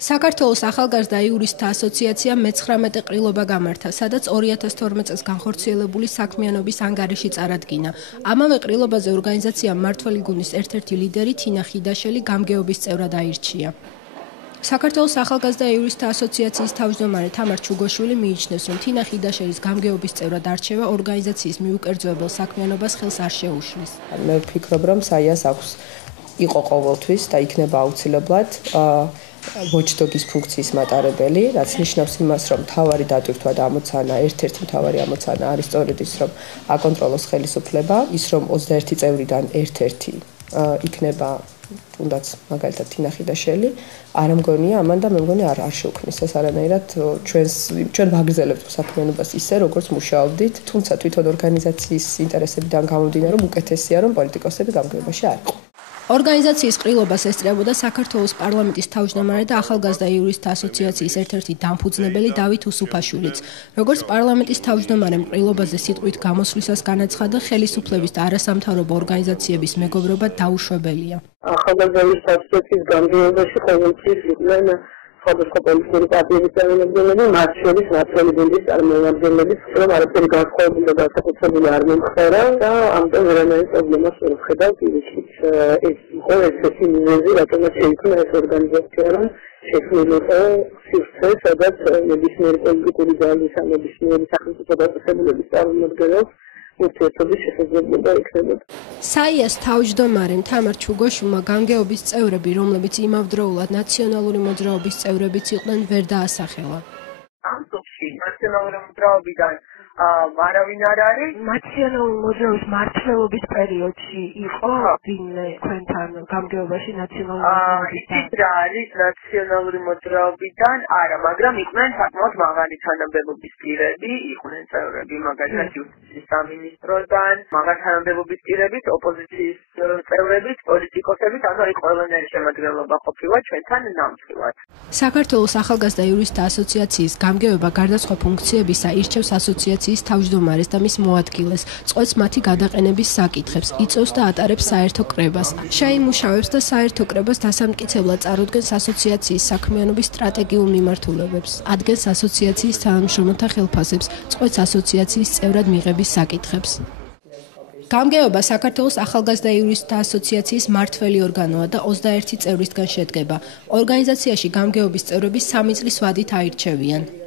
საქართველოს ახალგაზრდა იურისტთა ასოციაციამ მე-19 ყრილობა გამართა, სადაც 2012 წელს განხორციელებული საქმიანობის ანგარიში წარადგინა. ამავე ყრილობაზე ორგანიზაციამ მმართველი გუნდის ერთ-ერთი ლიდერი თინა ხიდაშელი გამგეობის წევრად აირჩია. საქართველოს ახალგაზრდა იურისტთა ასოციაციის თავმჯდომარე თამარ ჩუგოშვილი მიიჩნევს, რომ თინა ხიდაშელის გამგეობის წევრად არჩევა ორგანიზაციის მიუკერძოებელ საქმიანობას ხელს არ შეუშლის. მე ვფიქრობ, რომ საიას აქვს იყო ყოველთვის და იქნება აუცილებლად watchdog-ის ფუნქციის მატარებელი, რაც ნიშნავს იმას, რომ მთავარი დატვირთვა და ამოცანა, ერთ-ერთი მთავარი ამოცანა არის სწორედ ის, რომ აკონტროლოს ხელისუფლება, ის რომ 21 წევრიდან ერთ-ერთი იქნება თუნდაც მაგალითად თინა ხიდაშელი, არ მგონია ამან და მე მგონი არ შევქმნის ეს არანაირად ჩვენ ვაგრძელებთ საქმიანობას ისე, როგორც მუშაობდით, თუმცა თვითონ ორგანიზაციის ინტერესებიდან გამომდინარე, რომ უკეთესია, რომ პოლიტიკოსები გამგეობაში არ იყო. ორგანიზაციის ყრილობას ესწრებოდა საქართველოს პარლამენტის თავმჯდომარე და ახალგაზრდა იურისტთა ასოციაციის ერთ-ერთი დამფუძნებელი დავით უსუფაშვილიც. როგორც პარლამენტის თავმჯდომარემ ყრილობაზე სიტყვით გამოსვლისას განაცხადა, ხელისუფლების და არასამთავრობო ორგანიზაციების მეგობრობა დაუშვებელია. ახალგაზრდა იურისტთა ასოციაციის გამგეობაში ყოველთვის იყვნენ სხვადასხვა პოლიტიკური პარტიების წარმომადგენლები, მათ შორის მმართველი გუნდის წარმომადგენლებიც, რომ არაფერი განსხვავებული და განსაკუთრებული არ მომხდარა და ამიტომ ვერანაირ პრობლემას ვერ ვხედავ პირიქით. ეს იყო ერთ-ერთი მიზეზი, რატომაც შეიქმნა ეს ორგანიზაცია, რომ შექმნილიყო სივრცე, სადაც ნებისმიერი პოლიტიკური ძალის ან ნებისმიერი სახელმწიფო დაწესებულების წარმომადგენლებს ურთიერთობის შესაძლებლობა იქნებოდა. საიას თავმჯდომარემ თამარ ჩუგოშვილმა გამგეობის წევრები, რომლებიც იმავდროულად ნაციონალური მოძრაობის წევრებიც იყვნენ, ვერ დაასახელა. ამ წუთში ნაციონალური მოძრაობიდან არავინ არ არის. ნაციონალური მოძრაობის მმართველობის პერიოდში იყო ვინმე თქვენთან გამგეობაში ნაციონალური მოძრაობიდან? იცით რა არის ნაციონალური მოძრაობიდან? არა, მაგრამ იყვნენ საკმაოდ მაღალი თანამდებობის პირები, იყვნენ წევრები, მაგალითად იუსტიციის სამინისტროდან, მაღალი თანამდებობის პირებით, ოპოზიციის წევრებით, პოლიტიკოსებით, ანუ აი ყველანაირი შემადგენლობა ყოფილა ჩვენთან ნამდვილად. საქართველოს ახალგაზრდა იურისტთა ასოციაციის გამგეობა გარდა სხვა ფუნქციებისა ირჩევს ასოციაციის თავმჯდომარეს და მის მოადგილეს, წყვეტს მათი გადაყენების საკითხებს, იწვევს და ატარებს საერთო კრებას. შეიმუშავებს და საერთო კრებას დასამტკიცებლად წარუდგენს ასოციაციის საქმიანობის სტრატეგიულ მიმართულებებს, ადგენს ასოციაციის თანამშრომელთა ხელფასებს, წყვეტს ასოციაციის წევრად მიღების საკითხებს. გამგეობა საქართველოს ახალგაზრდა იურისტთა ასოციაციის მმართველი ორგანოა და 21 წევრისგან შედგება. ორგანიზაციაში გამგეობის წევრები 3 წლის ვადით აირჩევიან.